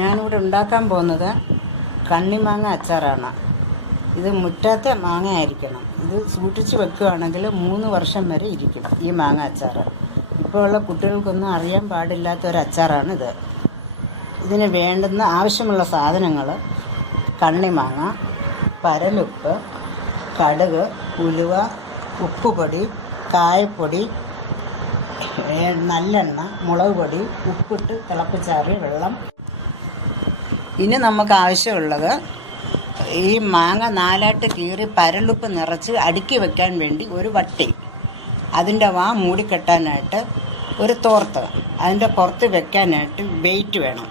ഞാനിവിടെ ഉണ്ടാക്കാൻ പോകുന്നത് കണ്ണിമാങ്ങ അച്ചാറാണ്. ഇത് മുറ്റാത്ത മാങ്ങ ആയിരിക്കണം. ഇത് സൂക്ഷിച്ച് വെക്കുകയാണെങ്കിൽ മൂന്ന് വർഷം വരെ ഇരിക്കും ഈ മാങ്ങ അച്ചാർ ഇപ്പോൾ ഉള്ള കുട്ടികൾക്കൊന്നും അറിയാൻ പാടില്ലാത്ത ഒരു അച്ചാറാണ് ഇത്. ഇതിന് വേണ്ടുന്ന ആവശ്യമുള്ള സാധനങ്ങൾ കണ്ണിമാങ്ങ പരലുപ്പ് കടുക് ഉലുവ ഉപ്പുപൊടി കായപ്പൊടി നല്ലെണ്ണ മുളക് പൊടി ഉപ്പിട്ട് തിളപ്പിച്ചാറിയ വെള്ളം. ഇനി നമുക്ക് ആവശ്യമുള്ളത് ഈ മാങ്ങ നാലായിട്ട് കീറി പരലുപ്പ് നിറച്ച് അടുക്കി വെക്കാൻ വേണ്ടി ഒരു വട്ടി. അതിന്റെ വാ മൂടിക്കെട്ടാനായിട്ട് ഒരു തോർത്ത്. അതിന്റെ പുറത്ത് വെക്കാനായിട്ട് വെയിറ്റ് വേണം.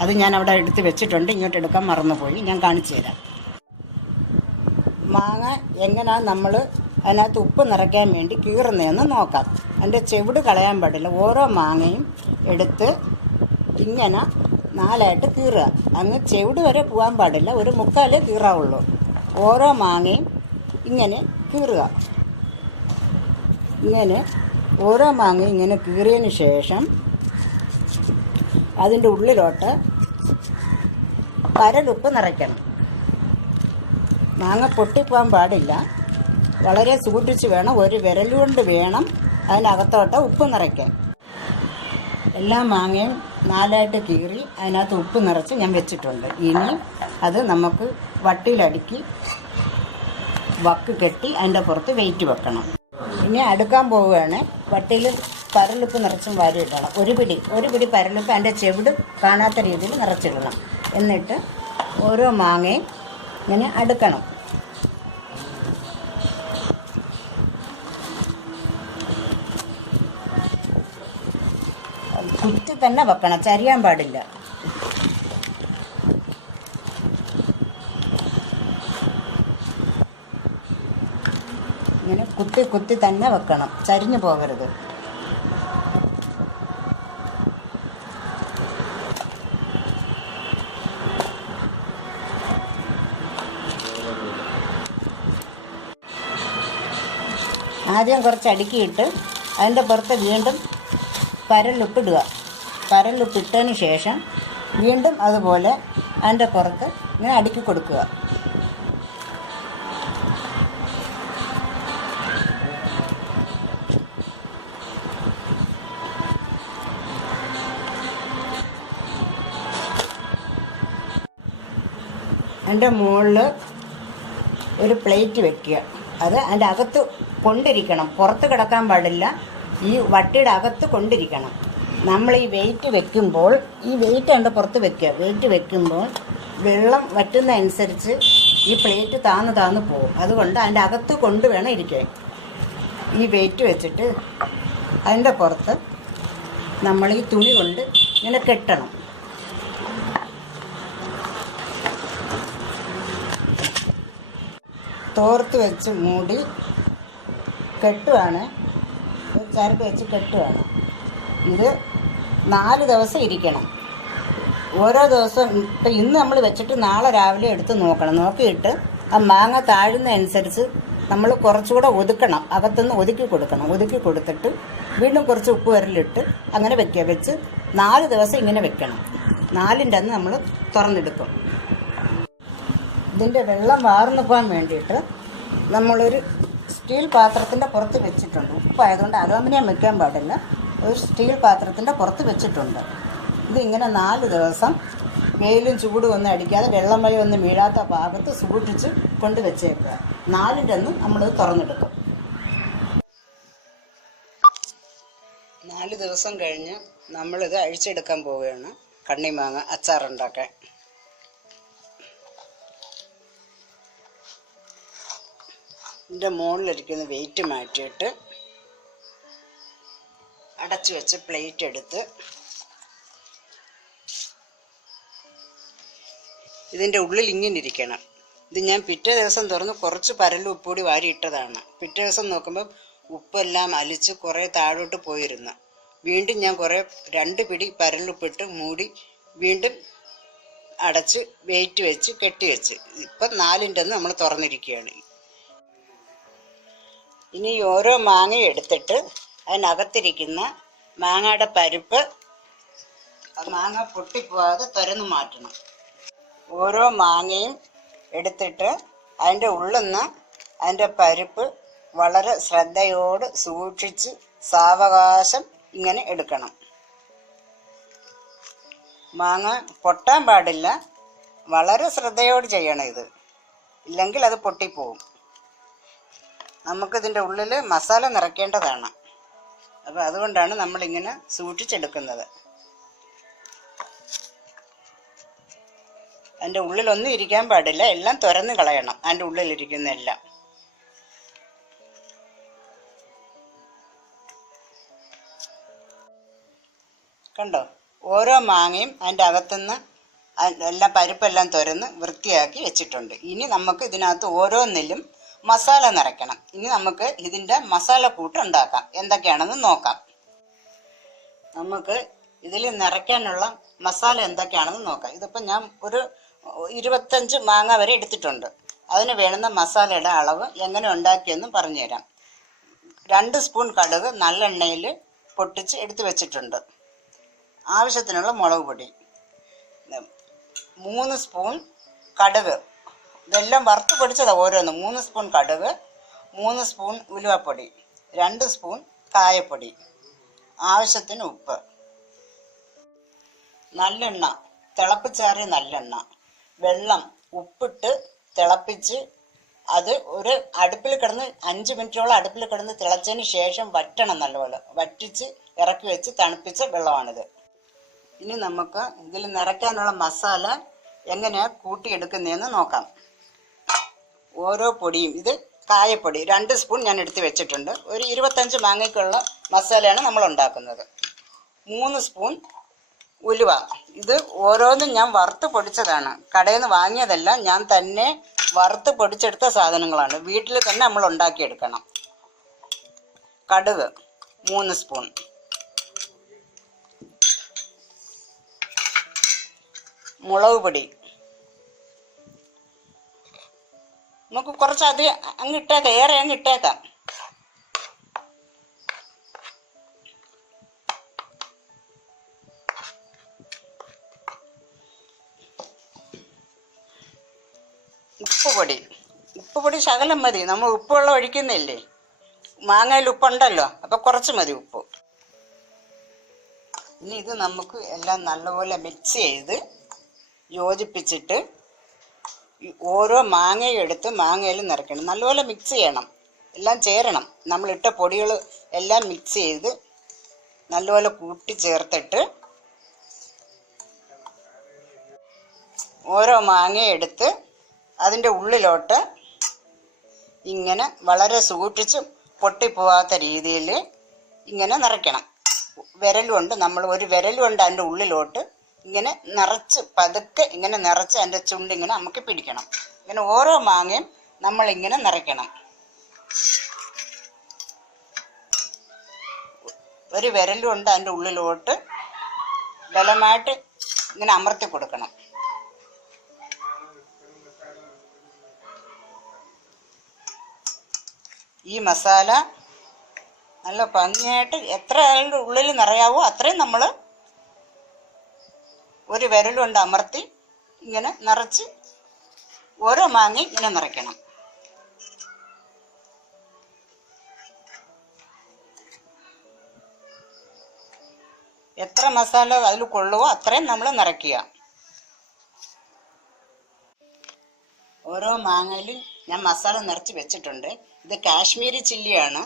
അത് ഞാൻ അവിടെ എടുത്ത് വെച്ചിട്ടുണ്ട്. ഇങ്ങോട്ട് എടുക്കാൻ മറന്നുപോയി. ഞാൻ കാണിച്ചു തരാം. മാങ്ങ എങ്ങനെയാണ് നമ്മൾ അതിനകത്ത് ഉപ്പ് നിറയ്ക്കാൻ വേണ്ടി കീറുന്നതെന്ന് നോക്കാം. അതിന്റെ ചെവിട് കളയാൻ പാടില്ല. ഓരോ മാങ്ങയും എടുത്ത് ഇങ്ങനെ നാലായിട്ട് കീറുക. അങ്ങ് ചെവിട് വരെ പോകാൻ പാടില്ല. ഒരു മുക്കാലേ കീറാവുള്ളൂ. ഓരോ മാങ്ങയും ഇങ്ങനെ കീറുക. ഇങ്ങനെ ഓരോ മാങ്ങ ഇങ്ങനെ കീറിയതിന് ശേഷം അതിന്റെ ഉള്ളിലോട്ട് പരലുപ്പ് നിറയ്ക്കണം. മാങ്ങ പൊട്ടിപ്പോകാൻ പാടില്ല. വളരെ സൂക്ഷിച്ച് വേണം ഒരു വിരൽ കൊണ്ട് വേണം അതിനകത്തോട്ട് ഉപ്പ് നിറയ്ക്കാൻ. എല്ലാ മാങ്ങയും നാലായിട്ട് കീറി അതിനകത്ത് ഉപ്പ് നിറച്ച് ഞാൻ വെച്ചിട്ടുണ്ട്. ഇനി അത് നമുക്ക് വട്ടിയിലടുക്കി വക്ക് കെട്ടി അതിന്റെ പുറത്ത് വെയിറ്റ് വെക്കണം. ഇനി അടുക്കാൻ പോവുകയാണ്. വട്ടിയിൽ പരലുപ്പ് നിറച്ചും വാരി ഇടണം. ഒരു പിടി ഒരു പിടി പരലുപ്പ് അതിന്റെ ചെവിട് കാണാത്ത രീതിയിൽ നിറച്ചിടണം. എന്നിട്ട് ഓരോ മാങ്ങയും ഇങ്ങനെ അടുക്കണം. തന്നെ വെക്കണം ചരിയാൻ പാടില്ല. ഇങ്ങനെ കുത്തി കുത്തി തന്നെ വെക്കണം ചരിഞ്ഞു പോകരുത്. ആദ്യം കുറച്ച് അടുക്കിയിട്ട് അതിന്റെ പുറത്ത് വീണ്ടും പരലുപ്പിടുക പരലുപ്പിട്ടതിന് ശേഷം വീണ്ടും അതുപോലെ അതിന്റെ പുറത്ത് ഇങ്ങനെ അടുക്കി കൊടുക്കുക. അതിന്റെ മുകളിൽ ഒരു പ്ലേറ്റ് വെക്കുക. അത് അതിന്റെ അകത്ത് കൊണ്ടിരിക്കണം. പുറത്ത് കിടക്കാൻ പാടില്ല. ഈ വട്ടിയുടെ അകത്ത് കൊണ്ടിരിക്കണം. നമ്മൾ ഈ വെയിറ്റ് വെക്കുമ്പോൾ ഈ വെയിറ്റ് അതിന്റെ പുറത്ത് വെക്കുക. വെയിറ്റ് വെക്കുമ്പോൾ വെള്ളം വറ്റുന്ന അനുസരിച്ച് ഈ പ്ലേറ്റ് താന്ന് താന്ന് പോകും. അതുകൊണ്ട് അതിന്റെ അകത്ത് കൊണ്ട് വേണം ഇരിക്കാൻ. ഈ വെയിറ്റ് വെച്ചിട്ട് അതിന്റെ പുറത്ത് നമ്മൾ ഈ തുണി കൊണ്ട് ഇങ്ങനെ കെട്ടണം. തോർത്ത് വെച്ച് മൂടി കെട്ടുവാണ്. ചരക്ക് വെച്ച് കെട്ടുവാണ്. ഇത് നാല് ദിവസം ഇരിക്കണം. ഓരോ ദിവസം ഇപ്പം ഇന്ന് നമ്മൾ വെച്ചിട്ട് നാളെ രാവിലെ എടുത്ത് നോക്കണം. നോക്കിയിട്ട് ആ മാങ്ങ താഴുന്നതനുസരിച്ച് നമ്മൾ കുറച്ചുകൂടെ ഒതുക്കണം. അകത്തുനിന്ന് ഒതുക്കി കൊടുക്കണം. ഒതുക്കി കൊടുത്തിട്ട് വീണ്ടും കുറച്ച് ഉപ്പ് വരലിട്ട് അങ്ങനെ വെക്കുക. വെച്ച് നാല് ദിവസം ഇങ്ങനെ വെക്കണം. നാലിന്റെ അന്ന് നമ്മൾ തുറന്നെടുക്കും. ഇതിന്റെ വെള്ളം വാർന്നു പോകാൻ വേണ്ടിയിട്ട് നമ്മളൊരു സ്റ്റീൽ പാത്രത്തിന്റെ പുറത്ത് വെച്ചിട്ടുണ്ട്. ഉപ്പായതുകൊണ്ട് അലുമിനിയം വെക്കാൻ പാടില്ല. ഒരു സ്റ്റീൽ പാത്രത്തിന്റെ പുറത്ത് വെച്ചിട്ടുണ്ട്. ഇതിങ്ങനെ നാല് ദിവസം വെയിലും ചൂടും ഒന്നും അടിക്കാതെ വെള്ളം വഴി ഒന്നും വീഴാത്ത ഭാഗത്ത് സൂക്ഷിച്ച് കൊണ്ട് വെച്ചേക്കുക. നാലിന്റെ അന്ന് നമ്മളിത് തുറന്നെടുക്കും. നാല് ദിവസം കഴിഞ്ഞ് നമ്മളിത് അഴിച്ചെടുക്കാൻ പോവുകയാണ്. കണ്ണിമാങ്ങ അച്ചാറുണ്ടാക്കാൻ ഇതിന്റെ മുകളിലിരിക്കുന്ന വെയിറ്റ് മാറ്റിയിട്ട് അടച്ചു വെച്ച് പ്ലേറ്റ് എടുത്ത് ഇതിന്റെ ഉള്ളിൽ ഇങ്ങനെ ഇരിക്കണം. ഇത് ഞാൻ പിറ്റേ ദിവസം തുറന്ന് കുറച്ച് പരൽ ഉപ്പുകൂടി വാരി ഇട്ടതാണ്. പിറ്റേ ദിവസം നോക്കുമ്പോൾ ഉപ്പെല്ലാം അലിച്ച് കുറേ താഴോട്ട് പോയിരുന്നു. വീണ്ടും ഞാൻ കുറേ രണ്ട് പിടി പരലുപ്പിട്ട് മൂടി വീണ്ടും അടച്ച് വെയിറ്റ് വെച്ച് കെട്ടി വെച്ച്. ഇപ്പം നാലിന്റെ ഒന്ന് നമ്മൾ തുറന്നിരിക്കുകയാണ്. ഇനി ഓരോ മാങ്ങയും എടുത്തിട്ട് അതിനകത്തിരിക്കുന്ന മാങ്ങയുടെ പരിപ്പ് മാങ്ങ പൊട്ടിപ്പോകാതെ തുരന്ന് മാറ്റണം. ഓരോ മാങ്ങയും എടുത്തിട്ട് അതിന്റെ ഉള്ളിൽ നിന്ന് അതിന്റെ പരിപ്പ് വളരെ ശ്രദ്ധയോട് സൂക്ഷിച്ച് സാവകാശം ഇങ്ങനെ എടുക്കണം. മാങ്ങ പൊട്ടാൻ പാടില്ല. വളരെ ശ്രദ്ധയോട് ചെയ്യണം ഇത്. ഇല്ലെങ്കിൽ അത് പൊട്ടിപ്പോവും. നമുക്കിതിന്റെ ഉള്ളിൽ മസാല നിറയ്ക്കേണ്ടതാണ്. അപ്പോൾ അതുകൊണ്ടാണ് നമ്മളിങ്ങനെ സൂക്ഷിച്ചെടുക്കുന്നത്. അതിന്റെ ഉള്ളിലൊന്നും ഇരിക്കാൻ പാടില്ല. എല്ലാം തുറന്ന് കളയണം. അതിന്റെ ഉള്ളിലിരിക്കുന്ന എല്ലാം. കണ്ടോ? ഓരോ മാങ്ങയും അതിന്റെ അകത്തുനിന്ന് എല്ലാം പരിപ്പെല്ലാം തുരന്ന് വൃത്തിയാക്കി വെച്ചിട്ടുണ്ട്. ഇനി നമുക്ക് ഇതിനകത്ത് ഓരോന്നിലും മസാല നിറയ്ക്കണം. ഇനി നമുക്ക് ഇതിന്റെ മസാല കൂട്ട് ഉണ്ടാക്കാം. എന്തൊക്കെയാണെന്ന് നോക്കാം. നമുക്ക് ഇതിൽ നിറയ്ക്കാനുള്ള മസാല എന്തൊക്കെയാണെന്ന് നോക്കാം. ഇതിപ്പോൾ ഞാൻ ഒരു ഇരുപത്തഞ്ച് മാങ്ങ വരെ എടുത്തിട്ടുണ്ട്. അതിന് വേണ്ടുന്ന മസാലയുടെ അളവ് എങ്ങനെ ഉണ്ടാക്കിയെന്ന് പറഞ്ഞുതരാം. രണ്ട് സ്പൂൺ കടുക് നല്ലെണ്ണയിൽ പൊട്ടിച്ച് എടുത്തു വെച്ചിട്ടുണ്ട്. ആവശ്യത്തിനുള്ള മുളക് പൊടി. മൂന്ന് സ്പൂൺ കടുക്. ഇതെല്ലാം വറുത്ത് പൊടിച്ചതാണ് ഓരോന്ന്. മൂന്ന് സ്പൂൺ കടുക് മൂന്ന് സ്പൂൺ ഉലുവപ്പൊടി രണ്ട് സ്പൂൺ കായപ്പൊടി. ആവശ്യത്തിന് ഉപ്പ്. നല്ലെണ്ണ. തിളപ്പിച്ചാറിയ നല്ലെണ്ണ. വെള്ളം ഉപ്പിട്ട് തിളപ്പിച്ച് അത് ഒരു അടുപ്പിൽ കിടന്ന് അഞ്ച് മിനിറ്റോളം അടുപ്പിൽ കിടന്ന് തിളച്ചതിന് ശേഷം വറ്റണം നല്ലപോലെ. വറ്റിച്ച് ഇറക്കി വെച്ച് തണുപ്പിച്ച വെള്ളമാണിത്. ഇനി നമുക്ക് ഇതിൽ നിറയ്ക്കാനുള്ള മസാല എങ്ങനെയാണ് കൂട്ടിയെടുക്കുന്നതെന്ന് നോക്കാം. ഓരോ പൊടിയും ഇത് കായപ്പൊടി രണ്ട് സ്പൂൺ ഞാൻ എടുത്ത് വെച്ചിട്ടുണ്ട്. ഒരു ഇരുപത്തഞ്ച് മാങ്ങയ്ക്കുള്ള മസാലയാണ് നമ്മൾ ഉണ്ടാക്കുന്നത്. മൂന്ന് സ്പൂൺ ഉലുവ. ഇത് ഓരോന്നും ഞാൻ വറുത്ത് പൊടിച്ചതാണ്. കടയിൽ നിന്ന് വാങ്ങിയതല്ല ഞാൻ തന്നെ വറുത്ത് പൊടിച്ചെടുത്ത സാധനങ്ങളാണ്. വീട്ടിൽ തന്നെ നമ്മൾ ഉണ്ടാക്കിയെടുക്കണം. കടുക് മൂന്ന് സ്പൂൺ. മുളക് പൊടി നമുക്ക് കുറച്ച് അത് അങ്ങ് ഇട്ടേക്കാം ഏറെ അങ്ങ് ഇട്ടേക്കാം. ഉപ്പുപൊടി. ഉപ്പുപൊടി ഉപ്പ് പൊടി ശകലം മതി. നമ്മൾ ഉപ്പുവെള്ളം ഒഴിക്കുന്നില്ലേ? മാങ്ങയിൽ ഉപ്പുണ്ടല്ലോ അപ്പൊ കുറച്ച് മതി ഉപ്പ്. ഇനി ഇത് നമുക്ക് എല്ലാം നല്ലപോലെ മിക്സ് ചെയ്ത് യോജിപ്പിച്ചിട്ട് ഓരോ മാങ്ങയും എടുത്ത് മാങ്ങയിൽ നിറയ്ക്കണം. നല്ലപോലെ മിക്സ് ചെയ്യണം. എല്ലാം ചേരണം. നമ്മളിട്ട പൊടികൾ എല്ലാം മിക്സ് ചെയ്ത് നല്ലപോലെ കൂട്ടി ചേർത്തിട്ട് ഓരോ മാങ്ങയും എടുത്ത് അതിന്റെ ഉള്ളിലോട്ട് ഇങ്ങനെ വളരെ സൂക്ഷിച്ച് പൊട്ടിപ്പോവാത്ത രീതിയിൽ ഇങ്ങനെ നിറയ്ക്കണം. വിരലുകൊണ്ട് നമ്മൾ ഒരു വിരലുകൊണ്ട് അതിന്റെ ഉള്ളിലോട്ട് ഇങ്ങനെ നിറച്ച് പതുക്കെ ഇങ്ങനെ നിറച്ച് അതിന്റെ ചുണ്ട് ഇങ്ങനെ നമുക്ക് പിടിക്കണം. ഇങ്ങനെ ഓരോ മാങ്ങയും നമ്മളിങ്ങനെ നിറയ്ക്കണം. ഒരു വിരലുണ്ട് അതിന്റെ ഉള്ളിലോട്ട്. ബലമായിട്ട് ഇങ്ങനെ അമർത്തി കൊടുക്കണം. ഈ മസാല നല്ല ഭംഗിയായിട്ട് എത്ര അതിന്റെ ഉള്ളിൽ നിറയാവോ അത്രയും നമ്മൾ ഒരു വിരൽ കൊണ്ട് അമർത്തി ഇങ്ങനെ നിറച്ച് ഓരോ മാങ്ങ ഇങ്ങനെ നിറയ്ക്കണം. എത്ര മസാല അതിൽ കൊള്ളുവോ അത്രയും നമ്മൾ നിറയ്ക്കുക. ഓരോ മാങ്ങയിലും ഞാൻ മസാല നിറച്ച് വെച്ചിട്ടുണ്ട്. ഇത് കാശ്മീരി ചില്ലിയാണ്.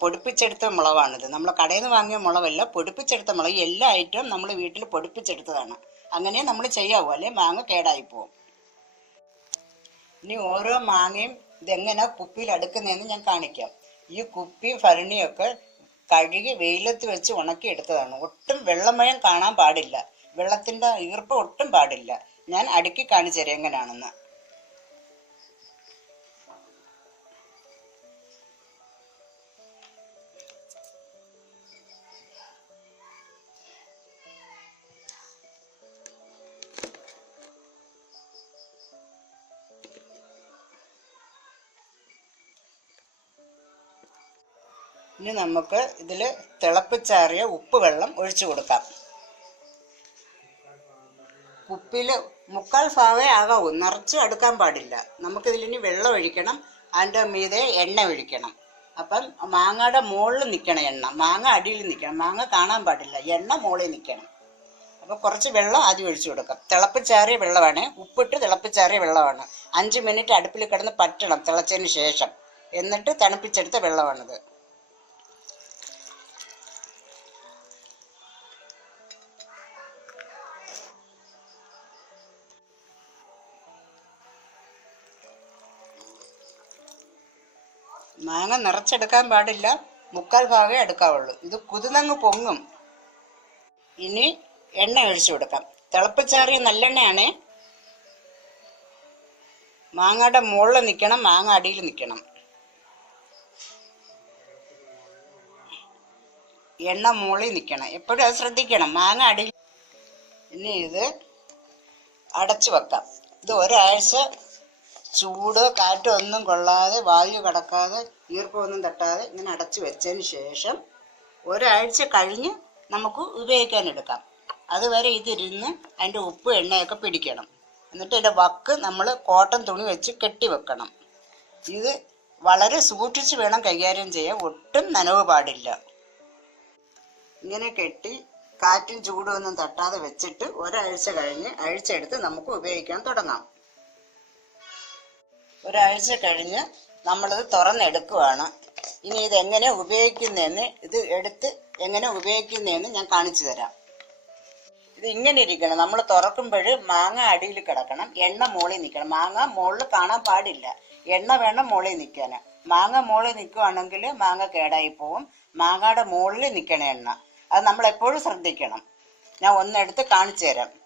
പൊടിപ്പിച്ചെടുത്ത മുളകാണിത് നമ്മൾ കടയിൽ നിന്ന് വാങ്ങിയ മുളവല്ല പൊടിപ്പിച്ചെടുത്ത മുളക് എല്ലാ ഐറ്റവും നമ്മൾ വീട്ടിൽ പൊടിപ്പിച്ചെടുത്തതാണ്. അങ്ങനെ നമ്മൾ ചെയ്യാവൂ അല്ലെ? മാങ്ങ കേടായി പോവും. ഇനി ഓരോ മാങ്ങയും ഇതെങ്ങനെ കുപ്പിയിൽ അടുക്കുന്നതെന്ന് ഞാൻ കാണിക്കാം. ഈ കുപ്പി ഭരണിയൊക്കെ കഴുകി വെയിലത്ത് വെച്ച് ഉണക്കി എടുത്തതാണ് ഒട്ടും വെള്ളമയം കാണാൻ പാടില്ല. വെള്ളത്തിന്റെ ഈർപ്പം ഒട്ടും പാടില്ല. ഞാൻ അടുക്കി കാണിച്ചു തരാം എങ്ങനെയാണെന്ന് ഇനി നമുക്ക് ഇതിൽ തിളപ്പിച്ചാറിയ ഉപ്പ് വെള്ളം ഒഴിച്ചു കൊടുക്കാം. ഉപ്പിൽ മുക്കാൽ ഭാവേ ആകാവൂ. നിറച്ചും എടുക്കാൻ പാടില്ല. നമുക്കിതിലിനി വെള്ളം ഒഴിക്കണം. അതിന്റെ മീതെ എണ്ണ ഒഴിക്കണം. അപ്പം മാങ്ങയുടെ മുകളിൽ നിൽക്കണം എണ്ണ മാങ്ങ അടിയിൽ നിൽക്കണം മാങ്ങ കാണാൻ പാടില്ല. എണ്ണ മുകളിൽ നിൽക്കണം അപ്പോൾ കുറച്ച് വെള്ളം ആദ്യം ഒഴിച്ചു കൊടുക്കാം. തിളപ്പിച്ചാറിയ വെള്ളമാണ്. ഉപ്പിട്ട് തിളപ്പിച്ചാറിയ വെള്ളമാണ്. അഞ്ച് മിനിറ്റ് അടുപ്പിൽ കിടന്ന് പറ്റണം തിളച്ചതിന് ശേഷം. എന്നിട്ട് തണുപ്പിച്ചെടുത്ത വെള്ളമാണിത്. മാങ്ങ നിറച്ചെടുക്കാൻ പാടില്ല. മുക്കാൽ ഭാഗമേ എടുക്കാവുള്ളൂ. ഇത് കുതിനങ്ങ് പൊങ്ങും. ഇനി എണ്ണ ഒഴിച്ചു കൊടുക്കാം. തിളപ്പിച്ചാറിയ നല്ലെണ്ണയാണ്. മാങ്ങയുടെ മുകളിൽ നിൽക്കണം മാങ്ങ അടിയിൽ നിൽക്കണം. എണ്ണ മുകളിൽ നിൽക്കണം. എപ്പോഴും അത് ശ്രദ്ധിക്കണം. മാങ്ങ അടിയിൽ ഇനി ഇത് അടച്ചു വെക്കാം. ഇത് ഒരാഴ്ച ചൂട് കാറ്റോ ഒന്നും കൊള്ളാതെ വായു കടക്കാതെ ഈർപ്പമൊന്നും തട്ടാതെ ഇങ്ങനെ അടച്ചു വെച്ചതിന് ശേഷം ഒരാഴ്ച കഴിഞ്ഞ് നമുക്ക് ഉപയോഗിക്കാൻ എടുക്കാം അതുവരെ ഇതിരുന്ന് അതിന്റെ ഉപ്പ് എണ്ണയൊക്കെ പിടിക്കണം. എന്നിട്ട് ഇതിന്റെ വക്ക് നമ്മൾ കോട്ടൺ തുണി വെച്ച് കെട്ടി വെക്കണം. ഇത് വളരെ സൂക്ഷിച്ച് വേണം കൈകാര്യം ചെയ്യാൻ. ഒട്ടും നനവ് പാടില്ല. ഇങ്ങനെ കെട്ടി കാറ്റും ചൂടും ഒന്നും തട്ടാതെ വെച്ചിട്ട് ഒരാഴ്ച കഴിഞ്ഞ് അഴിച്ചെടുത്ത് നമുക്ക് ഉപയോഗിക്കാൻ തുടങ്ങാം. ഒരാഴ്ച കഴിഞ്ഞ് നമ്മളത് തുറന്നെടുക്കുവാണ്. ഇനി ഇത് എങ്ങനെ ഉപയോഗിക്കുന്നതെന്ന് ഇത് എടുത്ത് എങ്ങനെ ഉപയോഗിക്കുന്നതെന്ന് ഞാൻ കാണിച്ചു തരാം. ഇത് ഇങ്ങനെ ഇരിക്കണം. നമ്മൾ തുറക്കുമ്പോൾ മാങ്ങ അടിയിൽ കിടക്കണം. എണ്ണ മുകളിൽ നിൽക്കണം. മാങ്ങ മുകളിൽ കാണാൻ പാടില്ല. എണ്ണ വേണം മുകളിൽ നിൽക്കാൻ. മാങ്ങ മുകളിൽ നിൽക്കുവാണെങ്കിൽ മാങ്ങ കേടായി പോവും. മാങ്ങയുടെ മുകളിൽ നിൽക്കണ എണ്ണ. അത് നമ്മൾ എപ്പോഴും ശ്രദ്ധിക്കണം. ഞാൻ ഒന്നെടുത്ത് കാണിച്ചു തരാം.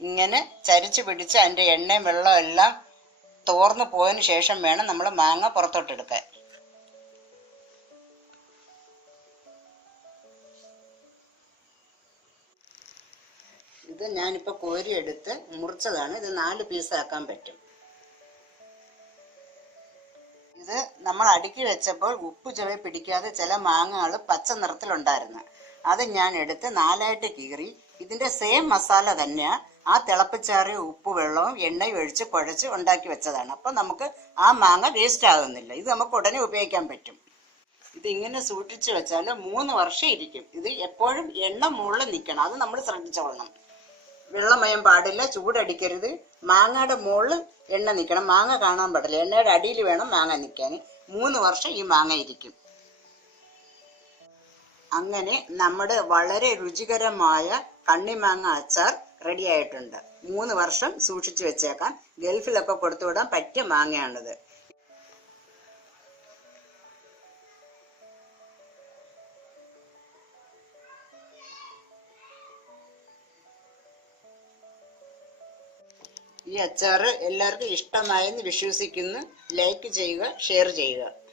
ഇങ്ങനെ ചരിച്ച് പിടിച്ച് അതിന്റെ എണ്ണയും വെള്ളവും എല്ലാം തോർന്നു പോയതിനു ശേഷം വേണം നമ്മൾ മാങ്ങ പുറത്തോട്ടെടുക്കാൻ. ഇത് ഞാനിപ്പോൾ കോരിയെടുത്ത് മുറിച്ചതാണ്. ഇത് നാല് പീസാക്കാൻ പറ്റും. ഇത് നമ്മൾ അടുക്കി വെച്ചപ്പോൾ ഉപ്പ് ചെറിയ പിടിക്കാതെ ചില മാങ്ങകൾ പച്ച നിറത്തിലുണ്ടായിരുന്നു. അത് ഞാൻ എടുത്ത് നാലായിട്ട് കീറി. ഇതിന്റെ സെയിം മസാല തന്നെയാണ് ആ തിളപ്പിച്ചാറിയ ഉപ്പ് വെള്ളവും എണ്ണയും ഒഴിച്ച് കുഴച്ച് ഉണ്ടാക്കി വെച്ചതാണ്. അപ്പം നമുക്ക് ആ മാങ്ങ വേസ്റ്റ് ആകുന്നില്ല. ഇത് നമുക്ക് ഉടനെ ഉപയോഗിക്കാൻ പറ്റും. ഇതിങ്ങനെ സൂക്ഷിച്ച് വെച്ചാൽ മൂന്ന് വർഷം ഇരിക്കും. ഇത് എപ്പോഴും എണ്ണ മുകളിൽ നിൽക്കണം. അത് നമ്മൾ ശ്രദ്ധിച്ചോളണം. വെള്ളമയം പാടില്ല ചൂടടിക്കരുത്. മാങ്ങയുടെ മുകളിൽ എണ്ണ നിൽക്കണം. മാങ്ങ കാണാൻ പാടില്ല. എണ്ണയുടെ അടിയിൽ വേണം മാങ്ങ നിൽക്കാൻ. മൂന്ന് വർഷം ഈ മാങ്ങ ഇരിക്കും. അങ്ങനെ നമ്മുടെ വളരെ രുചികരമായ കണ്ണിമാങ്ങ അച്ചാർ റെഡി ആയിട്ടുണ്ട്. മൂന്ന് വർഷം സൂക്ഷിച്ചു വെച്ചേക്കാം. ഗൾഫിലൊക്കെ കൊടുത്തുവിടാൻ പറ്റിയ മാങ്ങയാണിത്. ഈ അച്ചാറ് എല്ലാവർക്കും ഇഷ്ടമായെന്ന് വിശ്വസിക്കുന്നു. ലൈക്ക് ചെയ്യുക ഷെയർ ചെയ്യുക.